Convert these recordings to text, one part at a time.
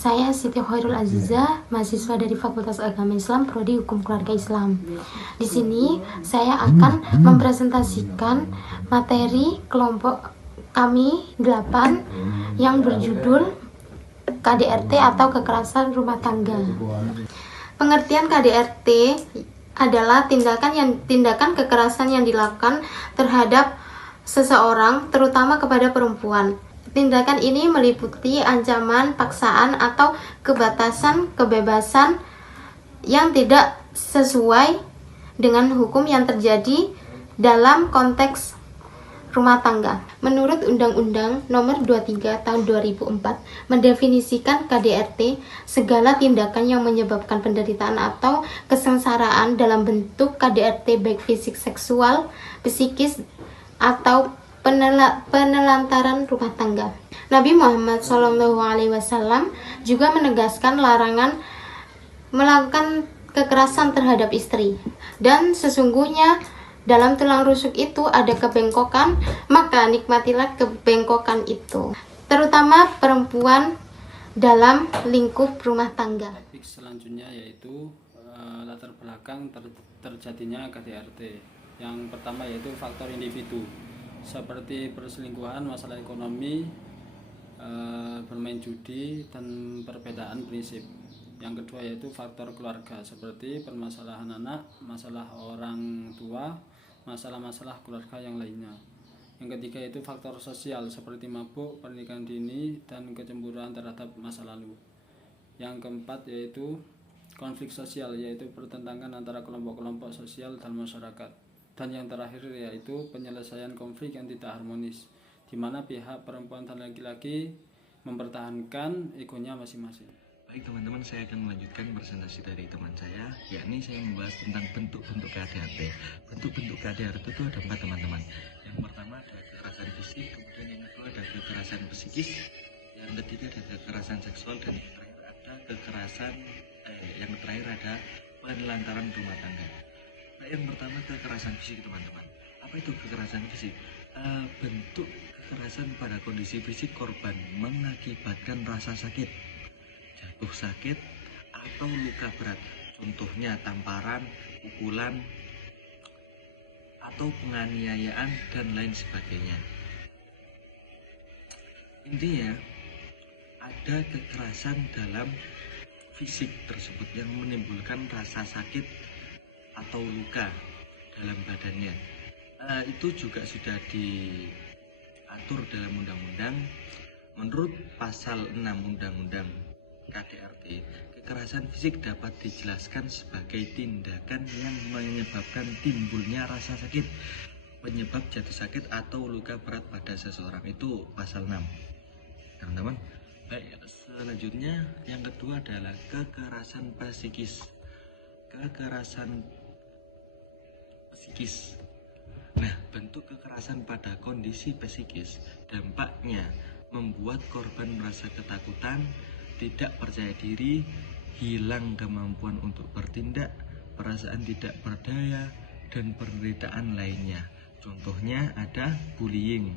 Saya Siti Khairul Aziza, mahasiswa dari Fakultas Agama Islam, Prodi Hukum Keluarga Islam. Di sini saya akan mempresentasikan materi kelompok kami 8 yang berjudul KDRT atau kekerasan rumah tangga. Pengertian KDRT adalah tindakan kekerasan yang dilakukan terhadap seseorang, terutama kepada perempuan. Tindakan ini meliputi ancaman, paksaan, atau kebatasan kebebasan yang tidak sesuai dengan hukum yang terjadi dalam konteks rumah tangga. Menurut Undang-Undang Nomor 23 Tahun 2004 mendefinisikan KDRT segala tindakan yang menyebabkan penderitaan atau kesengsaraan dalam bentuk KDRT baik fisik, seksual, psikis, atau penelantaran rumah tangga. Nabi Muhammad SAW juga menegaskan larangan melakukan kekerasan terhadap istri. Dan sesungguhnya dalam tulang rusuk itu ada kebengkokan, maka nikmatilah kebengkokan itu, terutama perempuan dalam lingkup rumah tangga. Topik selanjutnya yaitu latar belakang terjadinya KDRT. Yang pertama yaitu faktor individu, seperti perselingkuhan, masalah ekonomi, bermain judi, dan perbedaan prinsip. Yang kedua yaitu faktor keluarga, seperti permasalahan anak, masalah orang tua, masalah-masalah keluarga yang lainnya. Yang ketiga yaitu faktor sosial, seperti mabuk, pernikahan dini, dan kecemburuan terhadap masa lalu. Yang keempat yaitu konflik sosial, yaitu pertentangan antara kelompok-kelompok sosial dan masyarakat. Dan yang terakhir yaitu penyelesaian konflik yang tidak harmonis, di mana pihak perempuan dan laki-laki mempertahankan egonya masing-masing. Baik teman-teman, saya akan melanjutkan presentasi dari teman saya, yakni saya membahas tentang bentuk-bentuk KDRT. Bentuk-bentuk KDRT itu ada 4 teman-teman. Yang pertama ada kekerasan fisik, kemudian yang kedua ada kekerasan psikis, yang ketiga ada kekerasan seksual, dan yang terakhir ada penelantaran rumah tangga. Nah, yang pertama kekerasan fisik teman-teman. Apa itu kekerasan fisik? Bentuk kekerasan pada kondisi fisik korban mengakibatkan rasa sakit, jatuh sakit, atau luka berat. Contohnya tamparan, pukulan, atau penganiayaan, dan lain sebagainya. Intinya ada kekerasan dalam fisik tersebut yang menimbulkan rasa sakit atau luka dalam badannya. Itu juga sudah diatur dalam undang-undang. Menurut pasal 6 undang-undang KDRT, kekerasan fisik dapat dijelaskan sebagai tindakan yang menyebabkan timbulnya rasa sakit, penyebab jatuh sakit atau luka berat pada seseorang. Itu pasal 6 teman-teman. Baik, selanjutnya yang kedua adalah kekerasan psikis. Kekerasan psikis. Nah, bentuk kekerasan pada kondisi psikis dampaknya membuat korban merasa ketakutan, tidak percaya diri, hilang kemampuan untuk bertindak, perasaan tidak berdaya, dan penderitaan lainnya. Contohnya ada bullying.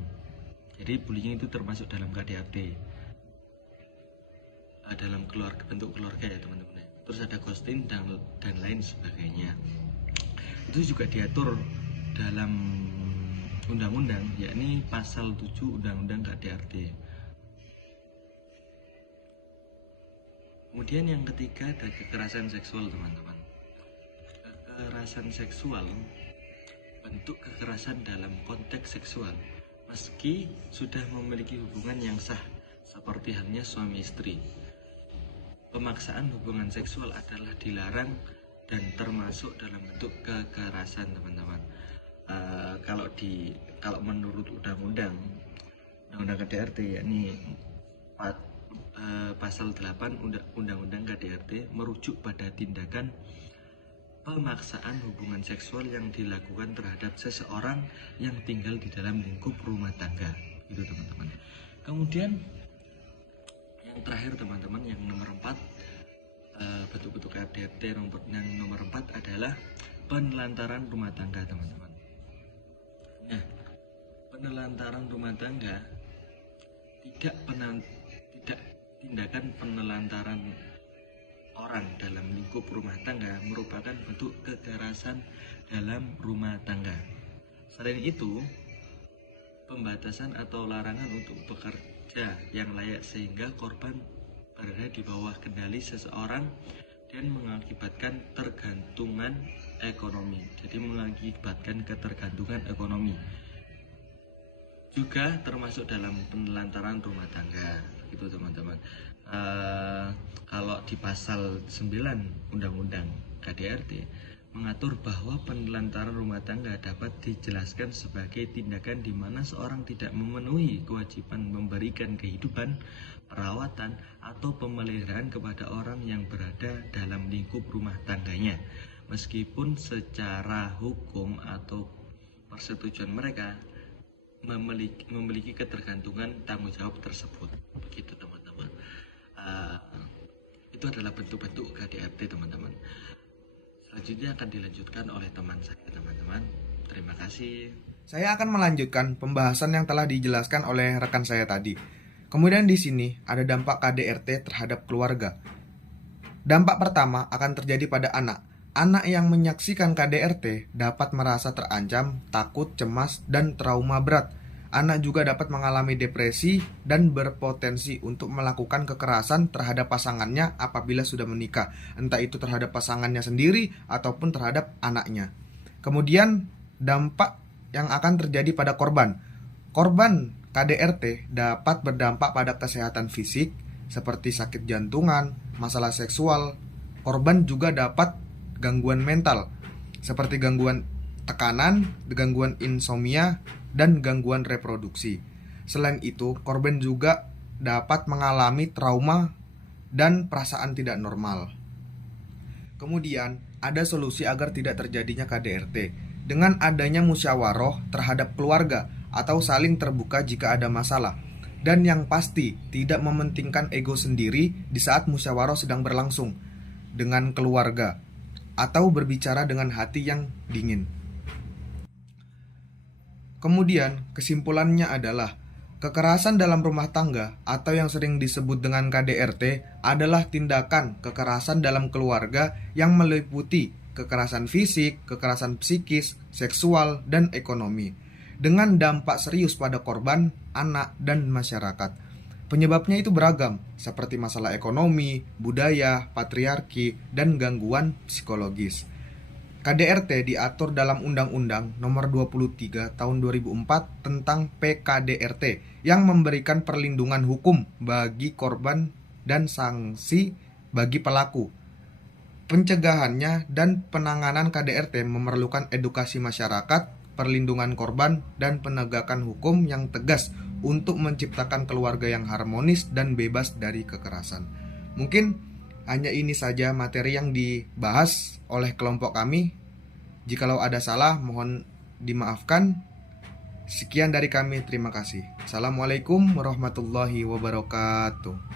Jadi bullying itu termasuk dalam KDRT, dalam bentuk keluarga ya teman-teman. Terus ada ghosting dan lain sebagainya. Itu juga diatur dalam undang-undang, yakni pasal 7 undang-undang KDRT. Kemudian yang ketiga ada kekerasan seksual teman-teman. Kekerasan seksual, bentuk kekerasan dalam konteks seksual meski sudah memiliki hubungan yang sah, seperti halnya suami istri. Pemaksaan hubungan seksual adalah dilarang dan termasuk dalam bentuk kekerasan teman-teman. Kalau menurut undang-undang KDRT, yakni pasal 8 undang-undang KDRT merujuk pada tindakan pemaksaan hubungan seksual yang dilakukan terhadap seseorang yang tinggal di dalam lingkup rumah tangga, itu teman-teman. Kemudian yang terakhir teman-teman, yang nomor 4, bentuk-bentuk KDRT yang nomor 4 adalah penelantaran rumah tangga teman-teman. Nah, penelantaran rumah tangga tindakan penelantaran orang dalam lingkup rumah tangga merupakan bentuk kekerasan dalam rumah tangga. Selain itu, pembatasan atau larangan untuk bekerja yang layak sehingga korban berada di bawah kendali seseorang dan mengakibatkan tergantungan ekonomi. Jadi mengakibatkan ketergantungan ekonomi juga termasuk dalam penelantaran rumah tangga, gitu teman-teman. Kalau di pasal 9 Undang-Undang KDRT mengatur bahwa penelantaran rumah tangga dapat dijelaskan sebagai tindakan di mana seorang tidak memenuhi kewajiban memberikan kehidupan, perawatan, atau pemeliharaan kepada orang yang berada dalam lingkup rumah tangganya, meskipun secara hukum atau persetujuan mereka memiliki ketergantungan tanggung jawab tersebut. Begitu teman-teman. Itu adalah bentuk-bentuk KDRT teman-teman. Selanjutnya akan dilanjutkan oleh teman saya teman-teman. Terima kasih. Saya akan melanjutkan pembahasan yang telah dijelaskan oleh rekan saya tadi. Kemudian di sini ada dampak KDRT terhadap keluarga. Dampak pertama akan terjadi pada anak. Anak yang menyaksikan KDRT dapat merasa terancam, takut, cemas, dan trauma berat. Anak juga dapat mengalami depresi dan berpotensi untuk melakukan kekerasan terhadap pasangannya apabila sudah menikah, entah itu terhadap pasangannya sendiri ataupun terhadap anaknya. Kemudian dampak yang akan terjadi pada korban. Korban KDRT dapat berdampak pada kesehatan fisik seperti sakit jantungan, masalah seksual. Korban juga dapat gangguan mental seperti gangguan tekanan, gangguan insomnia, dan gangguan reproduksi. Selain itu, korban juga dapat mengalami trauma dan perasaan tidak normal. Kemudian, ada solusi agar tidak terjadinya KDRT dengan adanya musyawarah terhadap keluarga atau saling terbuka jika ada masalah. Dan yang pasti, tidak mementingkan ego sendiri di saat musyawarah sedang berlangsung dengan keluarga atau berbicara dengan hati yang dingin. Kemudian, kesimpulannya adalah kekerasan dalam rumah tangga atau yang sering disebut dengan KDRT adalah tindakan kekerasan dalam keluarga yang meliputi kekerasan fisik, kekerasan psikis, seksual, dan ekonomi dengan dampak serius pada korban, anak, dan masyarakat. Penyebabnya itu beragam, seperti masalah ekonomi, budaya, patriarki, dan gangguan psikologis. KDRT diatur dalam Undang-Undang Nomor 23 Tahun 2004 tentang PKDRT yang memberikan perlindungan hukum bagi korban dan sanksi bagi pelaku. Pencegahannya dan penanganan KDRT memerlukan edukasi masyarakat, perlindungan korban, dan penegakan hukum yang tegas untuk menciptakan keluarga yang harmonis dan bebas dari kekerasan. Mungkin hanya ini saja materi yang dibahas oleh kelompok kami. Jikalau ada salah, mohon dimaafkan. Sekian dari kami, terima kasih. Assalamualaikum warahmatullahi wabarakatuh.